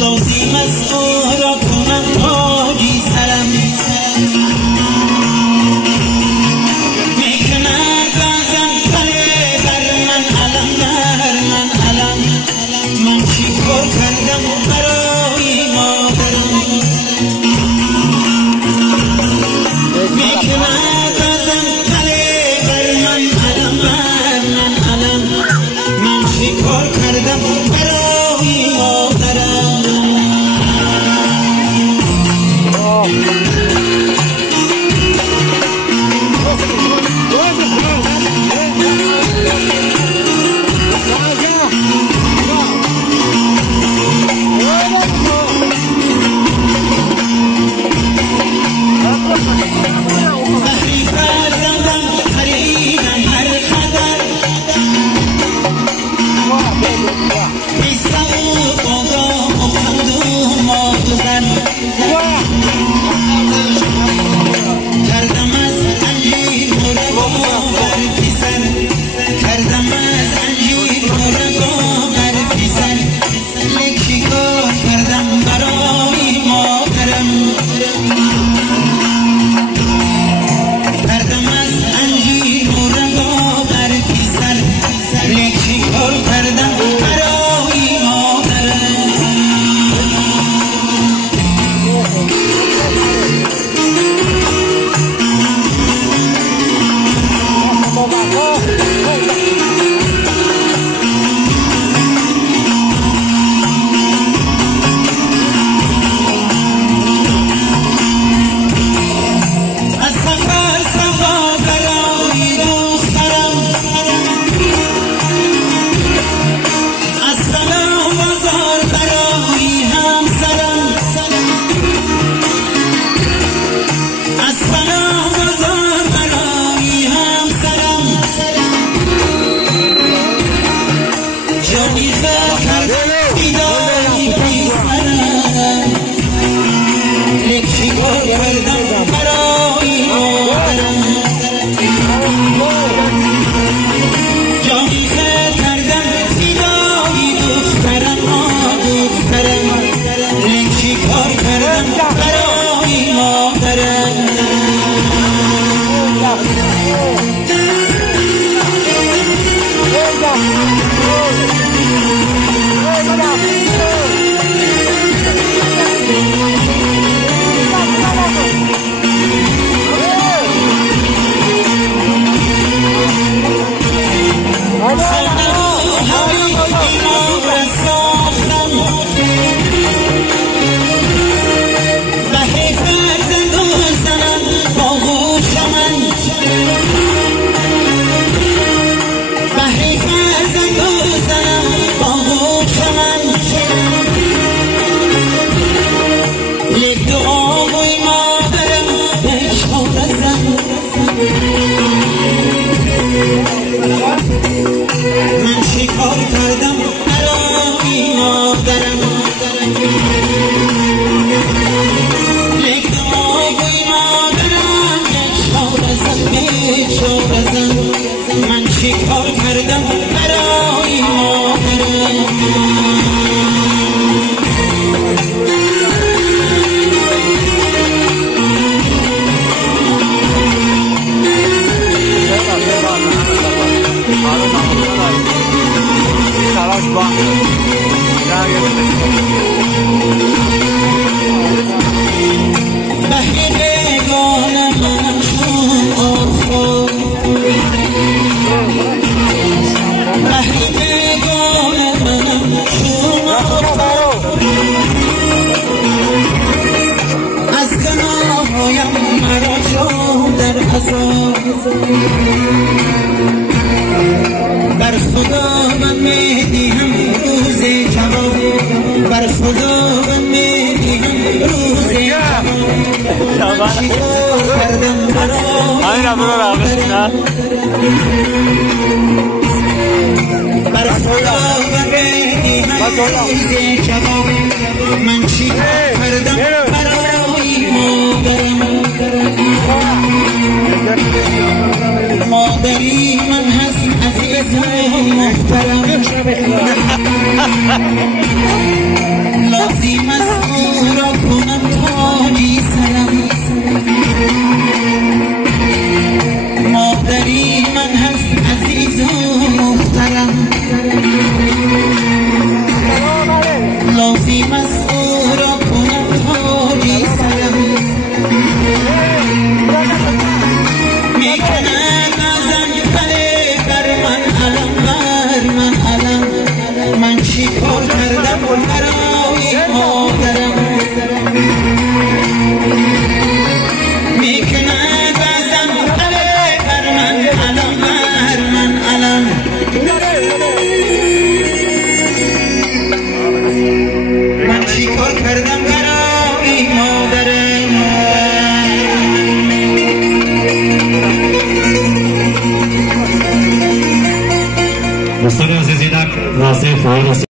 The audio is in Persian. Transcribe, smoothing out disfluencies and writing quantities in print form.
لازم است او را کنم تاجی سرم میکند بازم پله بر من علم بر من علم من چی کار کردم برای مادرم میکند بازم پله بر من علم بر من علم من چی کار کردم برای مادرم من چی کار کردم برای مادرم بر خدا من میدیم روز جواب بر خدا من میدیم روز جواب کردم بر خدا من میدیم روز جواب من چی کردم برای مادرم مادری من هست از اسم محترم لازم است او را کنم تاجی سرم مادری من هست عزیز و محترم لازم است او را کنم تاجی سرم میکنن ازم تله بر من علم من چی کار کردم برای